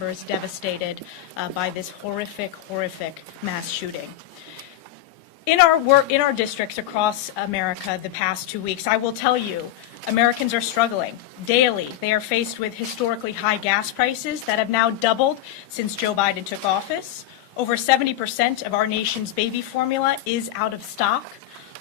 members devastated by this horrific mass shooting. In our districts across America the past 2 weeks, I will tell you, Americans are struggling daily. They are faced with historically high gas prices that have now doubled since Joe Biden took office. Over 70% of our nation's baby formula is out of stock.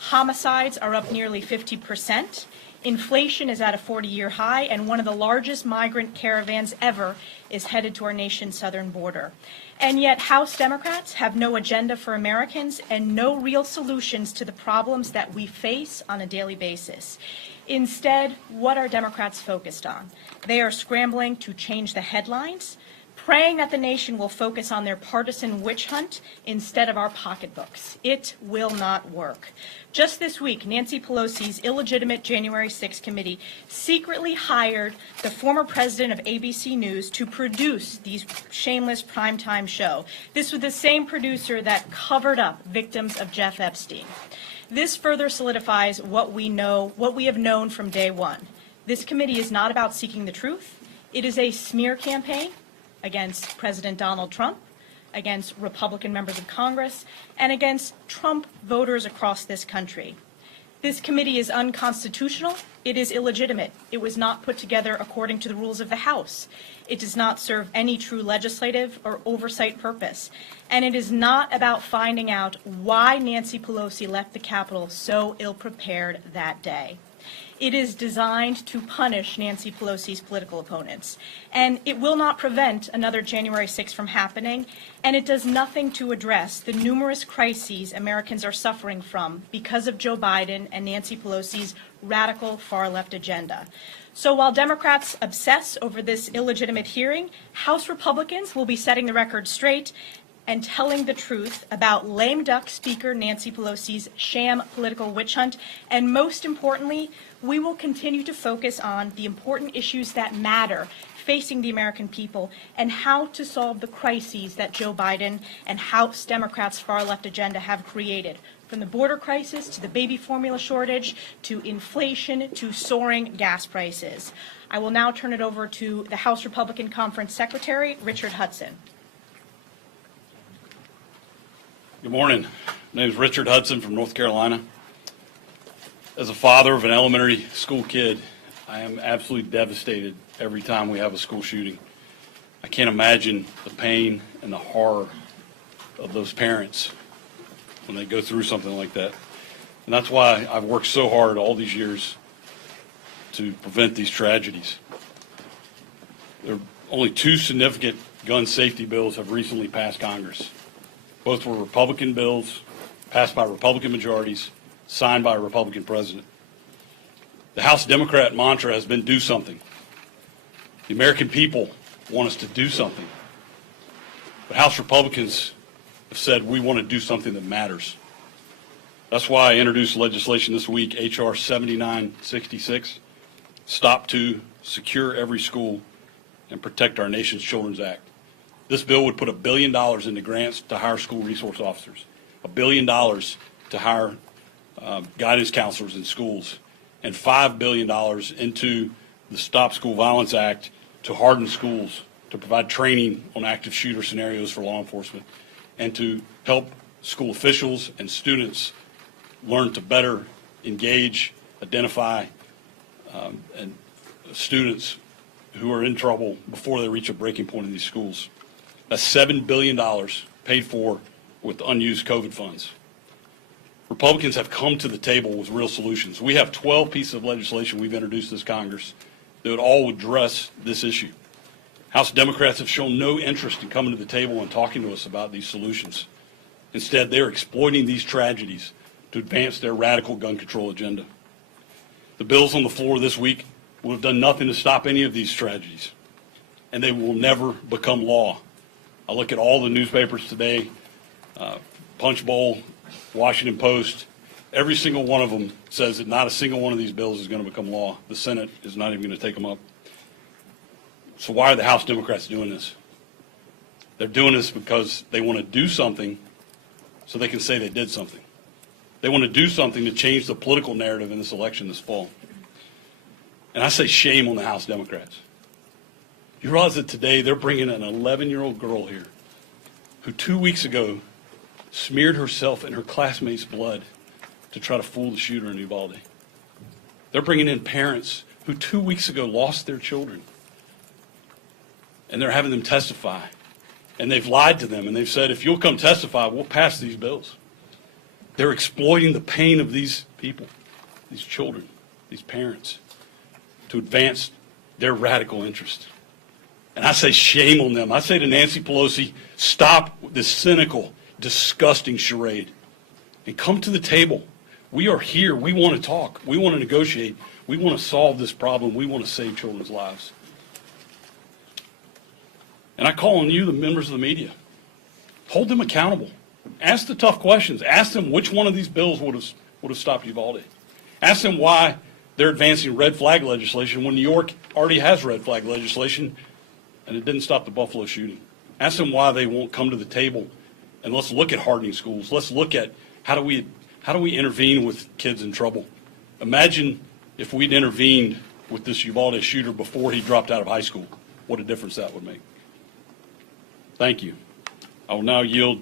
Homicides are up nearly 50%. Inflation is at a 40-year high, and one of the largest migrant caravans ever is headed to our nation's southern border. And yet House Democrats have no agenda for Americans and no real solutions to the problems that we face on a daily basis. Instead, what are Democrats focused on? They are scrambling to change the headlines, praying that the nation will focus on their partisan witch hunt instead of our pocketbooks. It will not work. Just this week, Nancy Pelosi's illegitimate January 6th committee secretly hired the former president of ABC News to produce these shameless primetime show. This was the same producer that covered up victims of Jeff Epstein. This further solidifies what we have known from day one. This committee is not about seeking the truth. It is a smear campaign against President Donald Trump, against Republican members of Congress, and against Trump voters across this country. This committee is unconstitutional. It is illegitimate. It was not put together according to the rules of the House. It does not serve any true legislative or oversight purpose. And it is not about finding out why Nancy Pelosi left the Capitol so ill-prepared that day. It is designed to punish Nancy Pelosi's political opponents. And it will not prevent another January 6th from happening, and it does nothing to address the numerous crises Americans are suffering from because of Joe Biden and Nancy Pelosi's radical far-left agenda. So while Democrats obsess over this illegitimate hearing, House Republicans will be setting the record straight and telling the truth about lame duck Speaker Nancy Pelosi's sham political witch hunt. And most importantly, we will continue to focus on the important issues that matter facing the American people and how to solve the crises that Joe Biden and House Democrats' far-left agenda have created, from the border crisis to the baby formula shortage to inflation to soaring gas prices. I will now turn it over to the House Republican Conference Secretary, Richard Hudson. Good morning. My name is Richard Hudson from North Carolina. As a father of an elementary school kid, I am absolutely devastated every time we have a school shooting. I can't imagine the pain and the horror of those parents when they go through something like that. And that's why I've worked so hard all these years to prevent these tragedies. There are only two significant gun safety bills have recently passed Congress. Both were Republican bills, passed by Republican majorities, signed by a Republican president. The House Democrat mantra has been do something. The American people want us to do something. But House Republicans have said we want to do something that matters. That's why I introduced legislation this week, H.R. 7966, Stop to Secure Every School and Protect Our Nation's Children's Act. This bill would put $1 billion into grants to hire school resource officers, $1 billion to hire guidance counselors in schools, and $5 billion into the Stop School Violence Act to harden schools, to provide training on active shooter scenarios for law enforcement, and to help school officials and students learn to better engage, identify, and students who are in trouble before they reach a breaking point in these schools. That's $7 billion paid for with unused COVID funds. Republicans have come to the table with real solutions. We have 12 pieces of legislation we've introduced this Congress that would all address this issue. House Democrats have shown no interest in coming to the table and talking to us about these solutions. Instead, they're exploiting these tragedies to advance their radical gun control agenda. The bills on the floor this week would have done nothing to stop any of these tragedies, and they will never become law. I look at all the newspapers today, Punch Bowl, Washington Post, every single one of them says that not a single one of these bills is going to become law. The Senate is not even going to take them up. So why are the House Democrats doing this? They're doing this because they want to do something so they can say they did something. They want to do something to change the political narrative in this election this fall. And I say shame on the House Democrats. You realize that today they're bringing an 11-year-old girl here who 2 weeks ago smeared herself in her classmates' blood to try to fool the shooter in Uvalde. They're bringing in parents who 2 weeks ago lost their children, and they're having them testify. And they've lied to them, and they've said, if you'll come testify, we'll pass these bills. They're exploiting the pain of these people, these children, these parents, to advance their radical interest. And I say shame on them. I say to Nancy Pelosi, stop this cynical, disgusting charade and come to the table. We are here. We want to talk. We want to negotiate. We want to solve this problem. We want to save children's lives. And I call on you, the members of the media. Hold them accountable. Ask the tough questions. Ask them which one of these bills would have stopped Uvalde. Ask them why they're advancing red flag legislation when New York already has red flag legislation and it didn't stop the Buffalo shooting. Ask them why they won't come to the table, and let's look at hardening schools. Let's look at how do we intervene with kids in trouble. Imagine if we'd intervened with this Uvalde shooter before he dropped out of high school. What a difference that would make. Thank you. I will now yield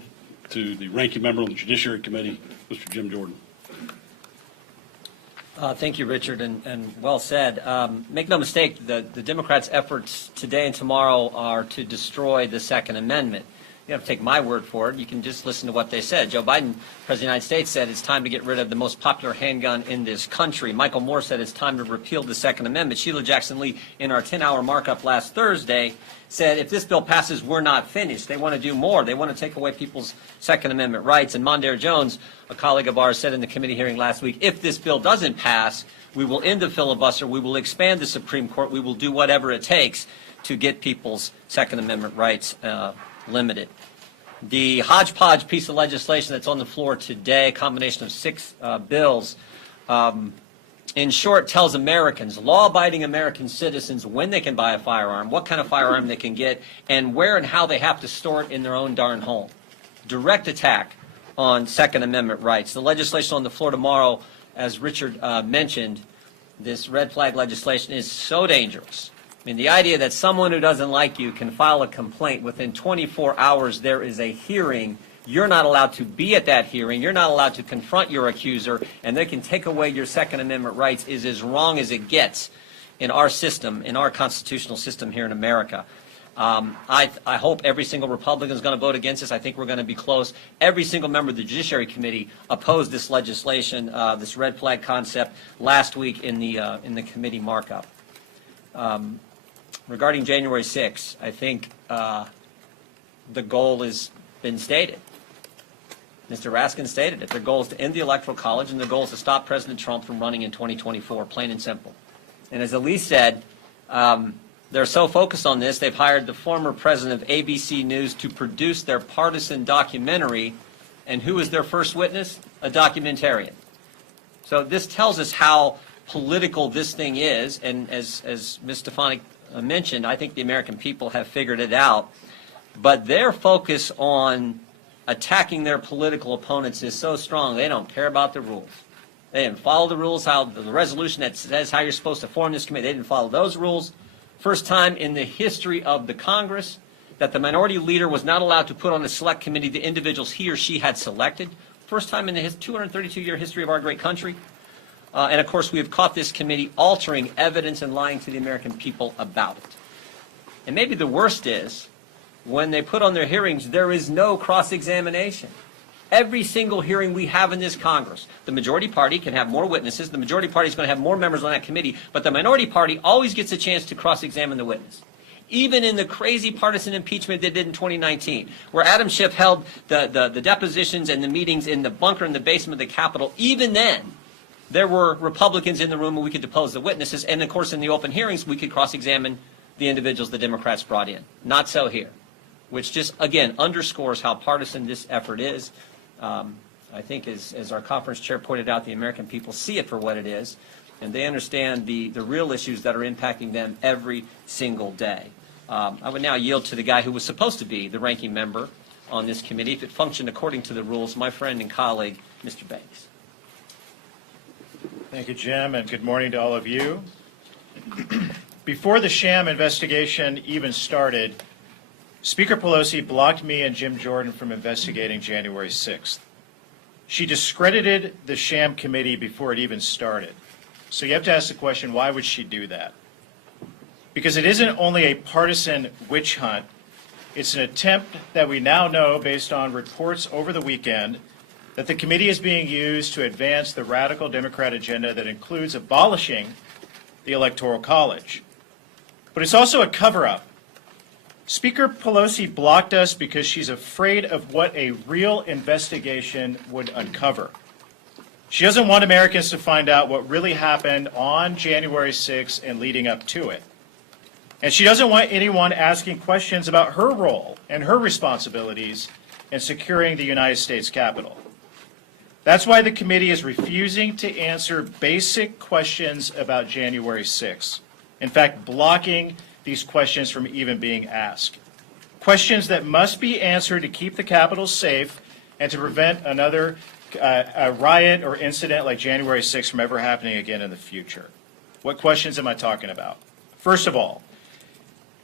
to the ranking member on the Judiciary Committee, Mr. Jim Jordan. Thank you, Richard, and well said. Make no mistake, the Democrats' efforts today and tomorrow are to destroy the Second Amendment. You don't have to take my word for it. You can just listen to what they said. Joe Biden, President of the United States, said it's time to get rid of the most popular handgun in this country. Michael Moore said it's time to repeal the Second Amendment. Sheila Jackson Lee, in our 10-hour markup last Thursday, said if this bill passes, we're not finished. They want to do more. They want to take away people's Second Amendment rights. And Mondaire Jones, a colleague of ours, said in the committee hearing last week, if this bill doesn't pass, we will end the filibuster, we will expand the Supreme Court, we will do whatever it takes to get people's Second Amendment rights limited. The hodgepodge piece of legislation that's on the floor today, a combination of 6 bills, in short, tells Americans, law-abiding American citizens, when they can buy a firearm, what kind of firearm they can get, and where and how they have to store it in their own darn home. Direct attack on Second Amendment rights. The legislation on the floor tomorrow, as Richard mentioned, this red flag legislation is so dangerous. I mean, the idea that someone who doesn't like you can file a complaint within 24 hours, there is a hearing. You're not allowed to be at that hearing. You're not allowed to confront your accuser, and they can take away your Second Amendment rights is as wrong as it gets in our system, in our constitutional system here in America. I hope every single Republican is going to vote against this. I think we're going to be close. Every single member of the Judiciary Committee opposed this legislation, this red flag concept, last week in the committee markup. Regarding January 6th, I think the goal has been stated. Mr. Raskin stated it. Their goal is to end the Electoral College, and their goal is to stop President Trump from running in 2024, plain and simple. And as Elise said, they're so focused on this, they've hired the former president of ABC News to produce their partisan documentary. And who is their first witness? A documentarian. So this tells us how political this thing is. And as Ms. Stefanik mentioned, I think the American people have figured it out. But their focus on attacking their political opponents is so strong, they don't care about the rules. They didn't follow the rules, how the resolution that says how you're supposed to form this committee, they didn't follow those rules. First time in the history of the Congress that the minority leader was not allowed to put on a select committee the individuals he or she had selected. First time in the 232-year history of our great country. And of course, we have caught this committee altering evidence and lying to the American people about it. And maybe the worst is, when they put on their hearings, there is no cross-examination. Every single hearing we have in this Congress, the majority party can have more witnesses, the majority party is going to have more members on that committee, but the minority party always gets a chance to cross-examine the witness. Even in the crazy partisan impeachment they did in 2019, where Adam Schiff held the depositions and the meetings in the bunker in the basement of the Capitol, even then, there were Republicans in the room and we could depose the witnesses, and of course in the open hearings we could cross-examine the individuals the Democrats brought in. Not so here, which just, again, underscores how partisan this effort is. I think as our conference chair pointed out, the American people see it for what it is, and they understand the real issues that are impacting them every single day. I would now yield to the guy who was supposed to be the ranking member on this committee, if it functioned according to the rules, my friend and colleague, Mr. Banks. Thank you, Jim, and good morning to all of you. Before the sham investigation even started, Speaker Pelosi blocked me and Jim Jordan from investigating January 6th. She discredited the sham committee before it even started. So you have to ask the question, why would she do that? Because it isn't only a partisan witch hunt, it's an attempt that we now know, based on reports over the weekend, that the committee is being used to advance the radical Democrat agenda that includes abolishing the Electoral College. But it's also a cover-up. Speaker Pelosi blocked us because she's afraid of what a real investigation would uncover. She doesn't want Americans to find out what really happened on January 6th and leading up to it. And she doesn't want anyone asking questions about her role and her responsibilities in securing the United States Capitol. That's why the committee is refusing to answer basic questions about January 6th. In fact, blocking these questions from even being asked. Questions that must be answered to keep the Capitol safe and to prevent another a riot or incident like January 6th from ever happening again in the future. What questions am I talking about? First of all,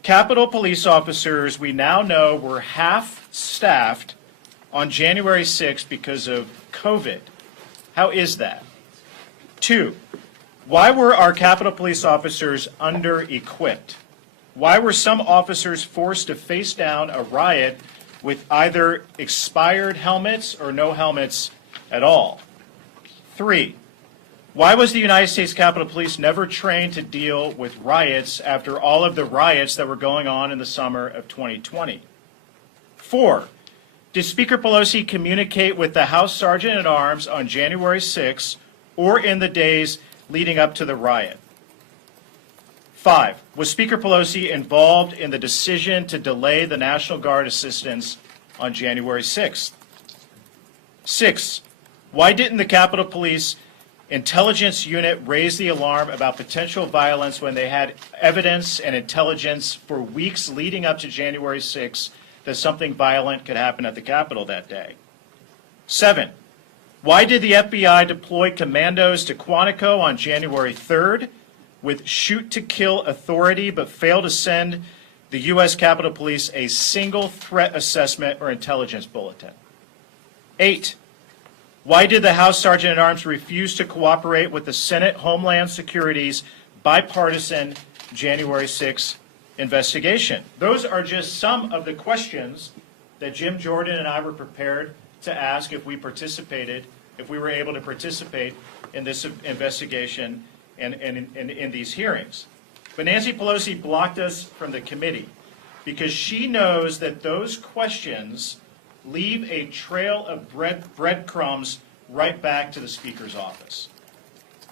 Capitol police officers, we now know, were half-staffed on January 6th because of COVID. How is that? 2, why were our Capitol police officers under-equipped? Why were some officers forced to face down a riot with either expired helmets or no helmets at all? 3, why was the United States Capitol Police never trained to deal with riots after all of the riots that were going on in the summer of 2020? 4, did Speaker Pelosi communicate with the House Sergeant at Arms on January 6th or in the days leading up to the riot? 5, was Speaker Pelosi involved in the decision to delay the National Guard assistance on January 6th? 6, why didn't the Capitol Police intelligence unit raise the alarm about potential violence when they had evidence and intelligence for weeks leading up to January 6th that something violent could happen at the Capitol that day? 7, why did the FBI deploy commandos to Quantico on January 3rd with shoot-to-kill authority but fail to send the U.S. Capitol Police a single threat assessment or intelligence bulletin? 8, why did the House Sergeant at Arms refuse to cooperate with the Senate Homeland Security's bipartisan January 6th investigation? Those are just some of the questions that Jim Jordan and I were prepared to ask if we were able to participate in this investigation and in these hearings. But Nancy Pelosi blocked us from the committee because she knows that those questions leave a trail of breadcrumbs right back to the Speaker's office.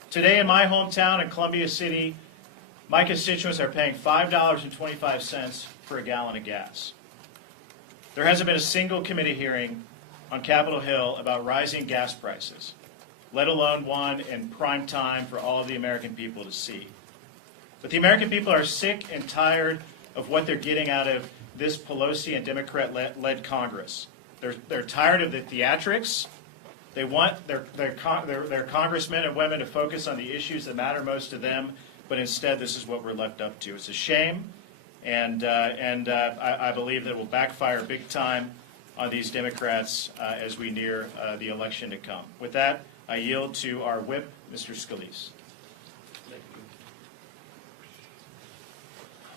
Today in my hometown in Columbia City, my constituents are paying $5.25 for a gallon of gas. There hasn't been a single committee hearing on Capitol Hill about rising gas prices, let alone one in prime time for all of the American people to see. But the American people are sick and tired of what they're getting out of this Pelosi and Democrat-led Congress. They're tired of the theatrics. They want their congressmen and women to focus on the issues that matter most to them, but instead this is what we're left up to. It's a shame, and I believe that it will backfire big time on these Democrats as we near the election to come. With that, I yield to our whip, Mr. Scalise. Thank you.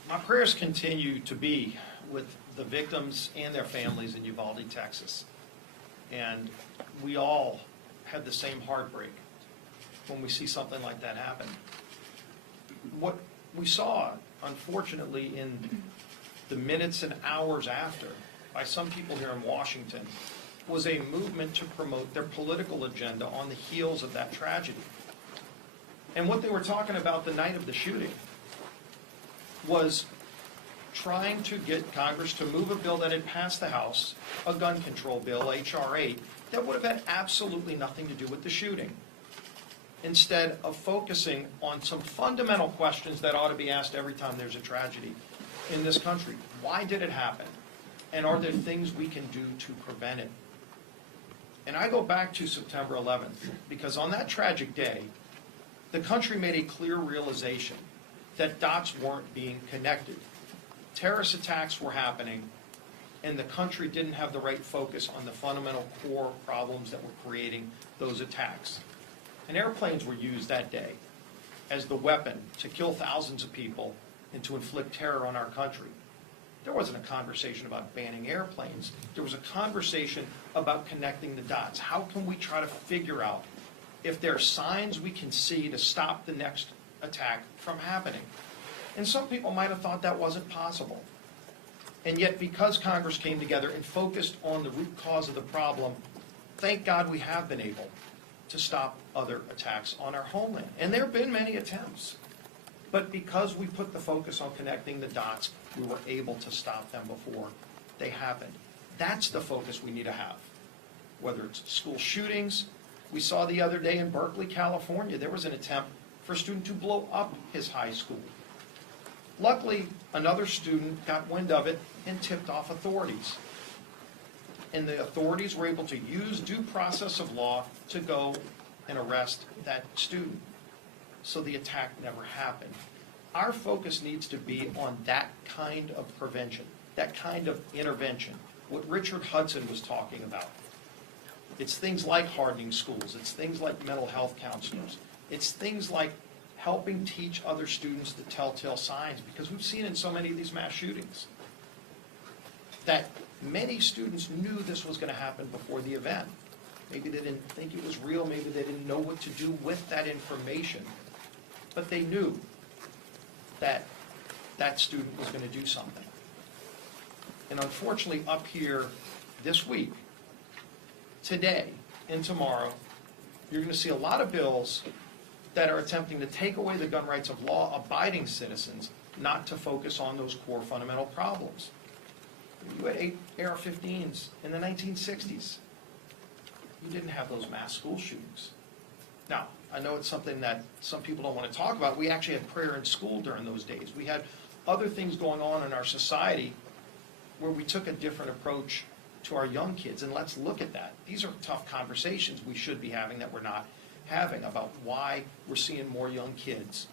My prayers continue to be with the victims and their families in Uvalde, Texas. And we all have the same heartbreak when we see something like that happen. What we saw, unfortunately, in the minutes and hours after, by some people here in Washington, was a movement to promote their political agenda on the heels of that tragedy. And what they were talking about the night of the shooting was trying to get Congress to move a bill that had passed the House, a gun control bill, H.R. 8, that would have had absolutely nothing to do with the shooting, instead of focusing on some fundamental questions that ought to be asked every time there's a tragedy in this country. Why did it happen? And are there things we can do to prevent it? And I go back to September 11th, because on that tragic day, the country made a clear realization that dots weren't being connected. Terrorist attacks were happening, and the country didn't have the right focus on the fundamental core problems that were creating those attacks. And airplanes were used that day as the weapon to kill thousands of people and to inflict terror on our country. There wasn't a conversation about banning airplanes. There was a conversation about connecting the dots. How can we try to figure out if there are signs we can see to stop the next attack from happening? And some people might have thought that wasn't possible. And yet, because Congress came together and focused on the root cause of the problem, thank God we have been able to stop other attacks on our homeland. And there have been many attempts. But because we put the focus on connecting the dots, we were able to stop them before they happened. That's the focus we need to have. Whether it's school shootings, we saw the other day in Berkeley, California, there was an attempt for a student to blow up his high school. Luckily, another student got wind of it and tipped off authorities. And the authorities were able to use due process of law to go and arrest that student. So the attack never happened. Our focus needs to be on that kind of prevention, that kind of intervention, what Richard Hudson was talking about. It's things like hardening schools. It's things like mental health counselors. It's things like helping teach other students the telltale signs, because we've seen in so many of these mass shootings that many students knew this was going to happen before the event. Maybe they didn't think it was real. Maybe they didn't know what to do with that information. But they knew that that student was going to do something. And unfortunately, up here this week, today and tomorrow, you're going to see a lot of bills that are attempting to take away the gun rights of law-abiding citizens, not to focus on those core fundamental problems. You had 8 AR-15s in the 1960s. You didn't have those mass school shootings. Now, I know it's something that some people don't want to talk about. We actually had prayer in school during those days. We had other things going on in our society where we took a different approach to our young kids, and let's look at that. These are tough conversations we should be having that we're not having about why we're seeing more young kids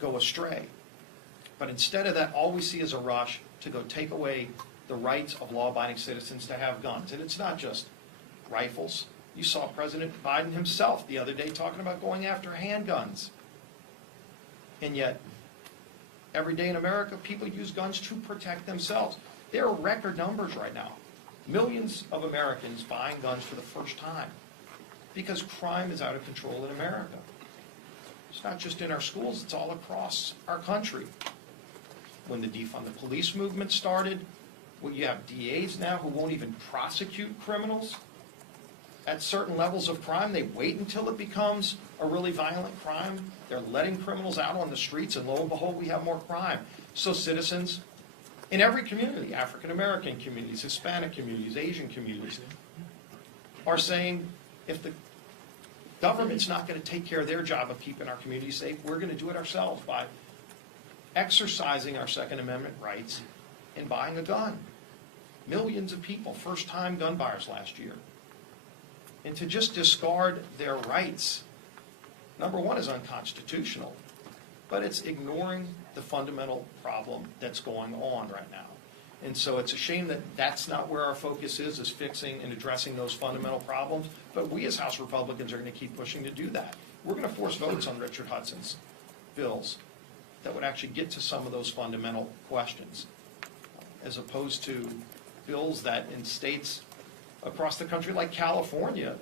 go astray. But instead of that, all we see is a rush to go take away the rights of law-abiding citizens to have guns. And it's not just rifles. You saw President Biden himself the other day talking about going after handguns. And yet, every day in America, people use guns to protect themselves. There are record numbers right now. Millions of Americans buying guns for the first time because crime is out of control in America. It's not just in our schools, it's all across our country. When the defund the police movement started, well, you have DAs now who won't even prosecute criminals at certain levels of crime. They wait until it becomes a really violent crime. They're letting criminals out on the streets, and lo and behold, we have more crime. So citizens in every community, African-American communities, Hispanic communities, Asian communities, are saying, if the government's not going to take care of their job of keeping our communities safe, we're going to do it ourselves by exercising our Second Amendment rights and buying a gun. Millions of people, first-time gun buyers last year. And to just discard their rights, number one, is unconstitutional, but it's ignoring the fundamental problem that's going on right now. And so it's a shame that that's not where our focus is fixing and addressing those fundamental problems. But we as House Republicans are going to keep pushing to do that. We're going to force votes on Richard Hudson's bills that would actually get to some of those fundamental questions, as opposed to bills that in states across the country like California,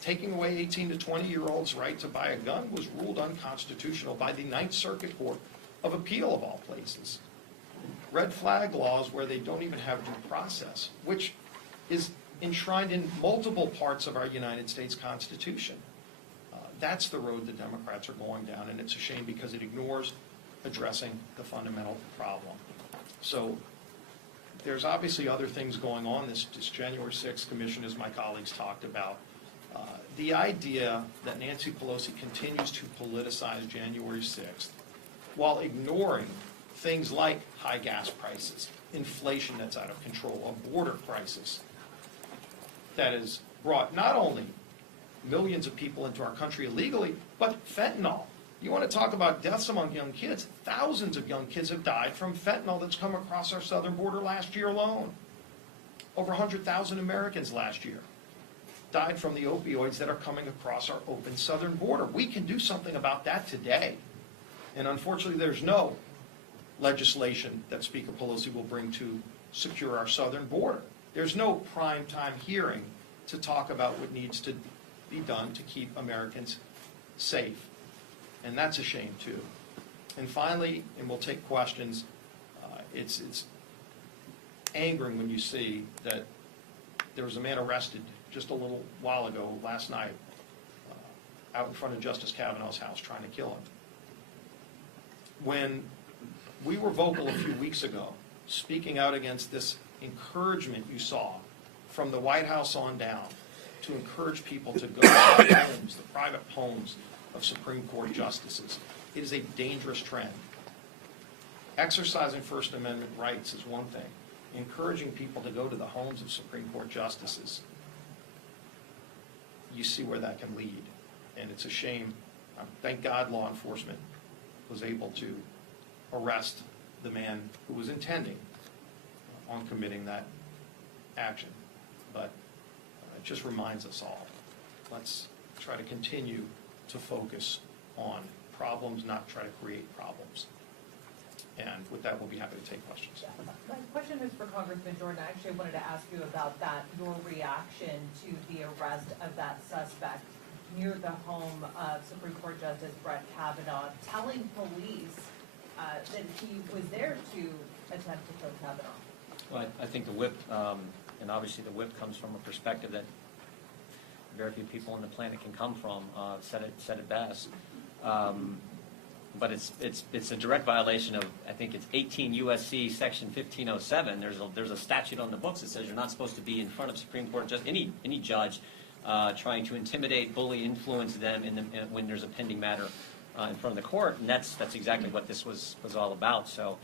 taking away 18 to 20-year-olds' right to buy a gun was ruled unconstitutional by the Ninth Circuit Court of Appeal, of all places. Red flag laws where they don't even have due process, which is enshrined in multiple parts of our United States Constitution. That's the road the Democrats are going down, and it's a shame because it ignores addressing the fundamental problem. So there's obviously other things going on. This January 6th commission, as my colleagues talked about. The idea that Nancy Pelosi continues to politicize January 6th while ignoring things like high gas prices, inflation that's out of control, a border crisis that has brought not only millions of people into our country illegally, but fentanyl You want to talk about deaths among young kids? Thousands of young kids have died from fentanyl that's come across our southern border last year alone. Over 100,000 Americans last year died from the opioids that are coming across our open southern border. We can do something about that today. And unfortunately, there's no legislation that Speaker Pelosi will bring to secure our southern border. There's no prime time hearing to talk about what needs to be done to keep Americans safe. And that's a shame, too. And finally, and we'll take questions, it's angering when you see that there was a man arrested just a little while ago, last night, out in front of Justice Kavanaugh's house trying to kill him. When we were vocal a few weeks ago, speaking out against this encouragement you saw from the White House on down to encourage people to go to the homes, the private homes of Supreme Court justices. It is a dangerous trend. Exercising First Amendment rights is one thing. Encouraging people to go to the homes of Supreme Court justices, you see where that can lead. And it's a shame. Thank God law enforcement was able to arrest the man who was intending on committing that action. But it just reminds us all, let's try to continue to focus on problems, not try to create problems. And with that, we'll be happy to take questions. My question is for Congressman Jordan. I actually wanted to ask you about that, your reaction to the arrest of that suspect near the home of Supreme Court Justice Brett Kavanaugh, telling police that he was there to attempt to kill Kavanaugh. Well, I think the whip, and obviously the whip comes from a perspective that very few people on the planet can come from, said it best. But it's a direct violation of, I think it's 18 U.S.C. Section 1507. There's a statute on the books that says you're not supposed to be in front of Supreme Court any judge trying to intimidate, bully, influence them when there's a pending matter in front of the court, and that's exactly what this was all about. So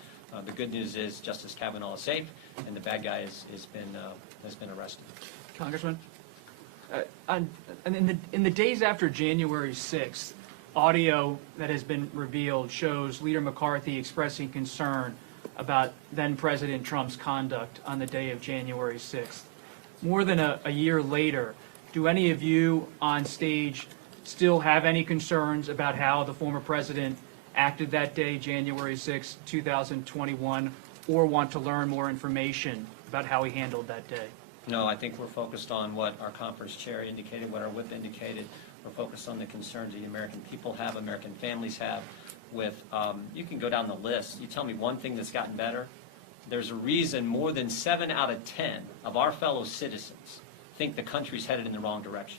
the good news is Justice Kavanaugh is safe, and the bad guy has been arrested. Congressman, in the days after January 6th, audio that has been revealed shows Leader McCarthy expressing concern about then-President Trump's conduct on the day of January 6th. More than a year later, do any of you on stage still have any concerns about how the former president acted that day, January 6, 2021, or want to learn more information about how he handled that day? No, I think we're focused on what our conference chair indicated, what our whip indicated. We're focused on the concerns the American people have, American families have with, you can go down the list. You tell me one thing that's gotten better. There's a reason more than 7 out of 10 of our fellow citizens think the country's headed in the wrong direction.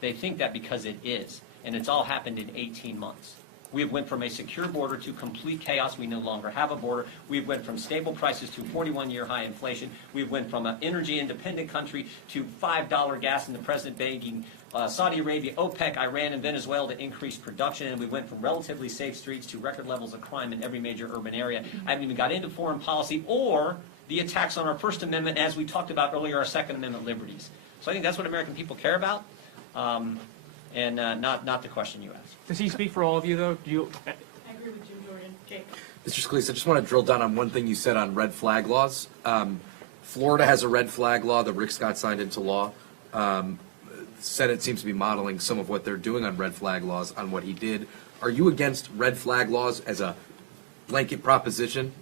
They think that because it is, and it's all happened in 18 months. We have went from a secure border to complete chaos. We no longer have a border. We've went from stable prices to 41-year high inflation. We've went from an energy independent country to $5 gas, and the president begging Saudi Arabia, OPEC, Iran, and Venezuela to increase production. And we went from relatively safe streets to record levels of crime in every major urban area. I haven't even got into foreign policy or the attacks on our First Amendment, as we talked about earlier, our Second Amendment liberties. So I think that's what American people care about. And not the question you asked. Does he speak for all of you, though? Do you? I agree with Jim Jordan. Jake? Mr. Scalise, I just want to drill down on one thing you said on red flag laws. Florida has a red flag law that Rick Scott signed into law. The Senate seems to be modeling some of what they're doing on red flag laws on what he did. Are you against red flag laws as a blanket proposition?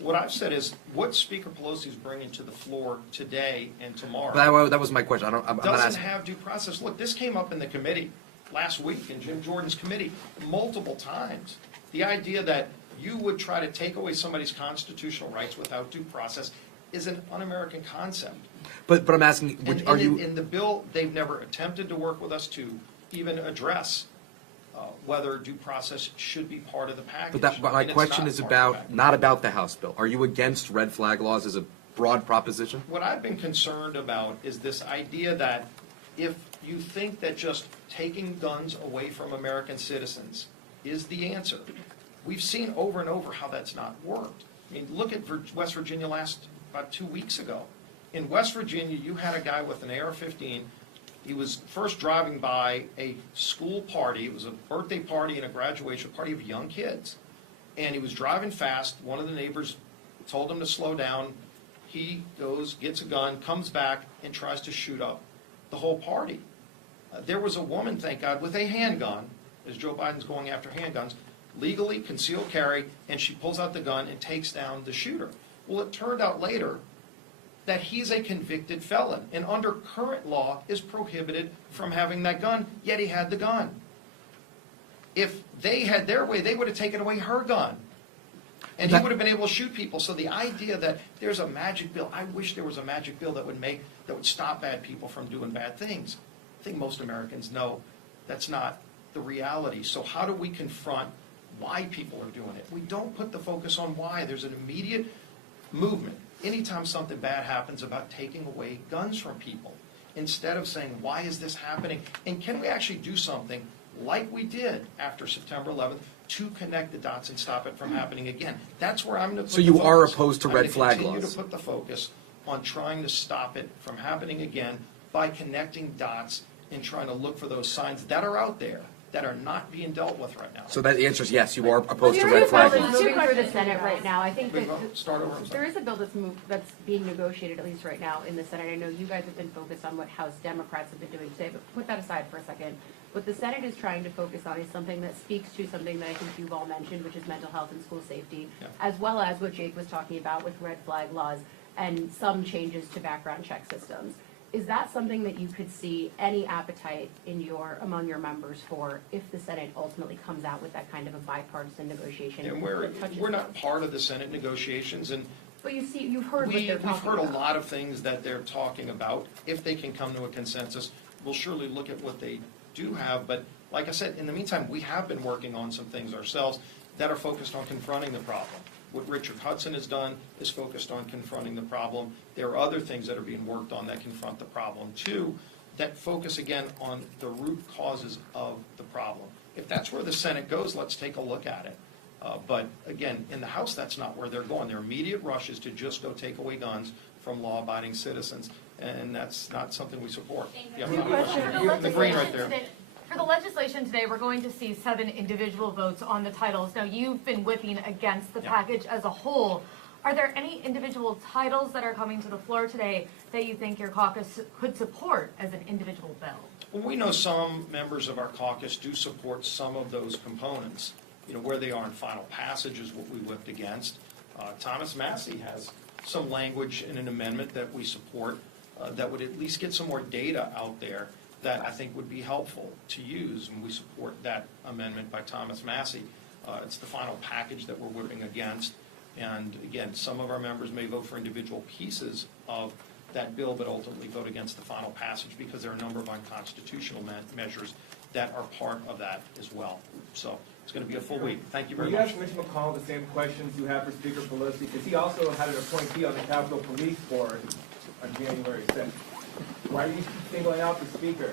What I've said is what Speaker Pelosi is bringing to the floor today and tomorrow That was my question. I'm not doesn't asking. have due process. Look, this came up in the committee last week, in Jim Jordan's committee, multiple times. The idea that you would try to take away somebody's constitutional rights without due process is an un-American concept. But I'm asking, are you? In the bill, they've never attempted to work with us to even address whether due process should be part of the package. But my And it's question not is part of the package. not about the House bill. Are you against red flag laws as a broad proposition? What I've been concerned about is this idea that if you think that just taking guns away from American citizens is the answer, we've seen over and over how that's not worked. I mean, look at West Virginia about 2 weeks ago. In West Virginia, you had a guy with an AR-15 He was first driving by a school party. It was a birthday party and a graduation party of young kids. And he was driving fast. One of the neighbors told him to slow down. He goes, gets a gun, comes back, and tries to shoot up the whole party. There was a woman, thank God, with a handgun, as Joe Biden's going after handguns, legally concealed carry, and she pulls out the gun and takes down the shooter. Well, it turned out later that he's a convicted felon, and under current law is prohibited from having that gun, yet he had the gun. If they had their way, they would have taken away her gun. And he would have been able to shoot people. So the idea that there's a magic bill, I wish there was a magic bill that would stop bad people from doing bad things. I think most Americans know that's not the reality. So how do we confront why people are doing it? We don't put the focus on why. There's an immediate movement anytime something bad happens about taking away guns from people, instead of saying, why is this happening? And can we actually do something like we did after September 11th to connect the dots and stop it from happening again? That's where I'm going to put So the you are focus. opposed to I'm red gonna flag continue laws? to put the focus on trying to stop it from happening again by connecting dots and trying to look for those signs that are out there that are not being dealt with right now. So that the answer is yes, you are opposed to There red is a flag bill laws. that's moving through the Senate right now. I think Wait, that start over, I'm sorry. there is a bill that's being negotiated, at least right now, in the Senate. I know you guys have been focused on what House Democrats have been doing today, but put that aside for a second. What the Senate is trying to focus on is something that speaks to something that I think you've all mentioned, which is mental health and school safety, Yeah. as well as what Jake was talking about with red flag laws and some changes to background check systems. Is that something that you could see any appetite among your members for if the Senate ultimately comes out with that kind of a bipartisan negotiation? And that touches we're not those? part of the Senate negotiations, and But you've heard what we've they're talking heard about. a lot of things that they're talking about. If they can come to a consensus, we'll surely look at what they do have. But like I said, in the meantime, we have been working on some things ourselves that are focused on confronting the problem. What Richard Hudson has done is focused on confronting the problem. There are other things that are being worked on that confront the problem too, that focus again on the root causes of the problem. If that's where the Senate goes, let's take a look at it. But again, in the House, that's not where they're going. Their immediate rush is to just go take away guns from law-abiding citizens, and that's not something we support. Yeah, the green right there. For the legislation today, we're going to see 7 individual votes on the titles. Now, you've been whipping against the Yeah. package as a whole. Are there any individual titles that are coming to the floor today that you think your caucus could support as an individual bill? Well, we know some members of our caucus do support some of those components. You know, where they are in final passage is what we whipped against. Thomas Massey has some language in an amendment that we support that would at least get some more data out there that I think would be helpful to use, and we support that amendment by Thomas Massey. It's the final package that we're whipping against. And again, some of our members may vote for individual pieces of that bill, but ultimately vote against the final passage because there are a number of unconstitutional measures that are part of that as well. So it's going to be a full week. Thank you very Will much. you ask Mitch McConnell the same questions you have for Speaker Pelosi? Because he also had an appointee on the Capitol Police Board on January 6th. Why are you singling out the Speaker?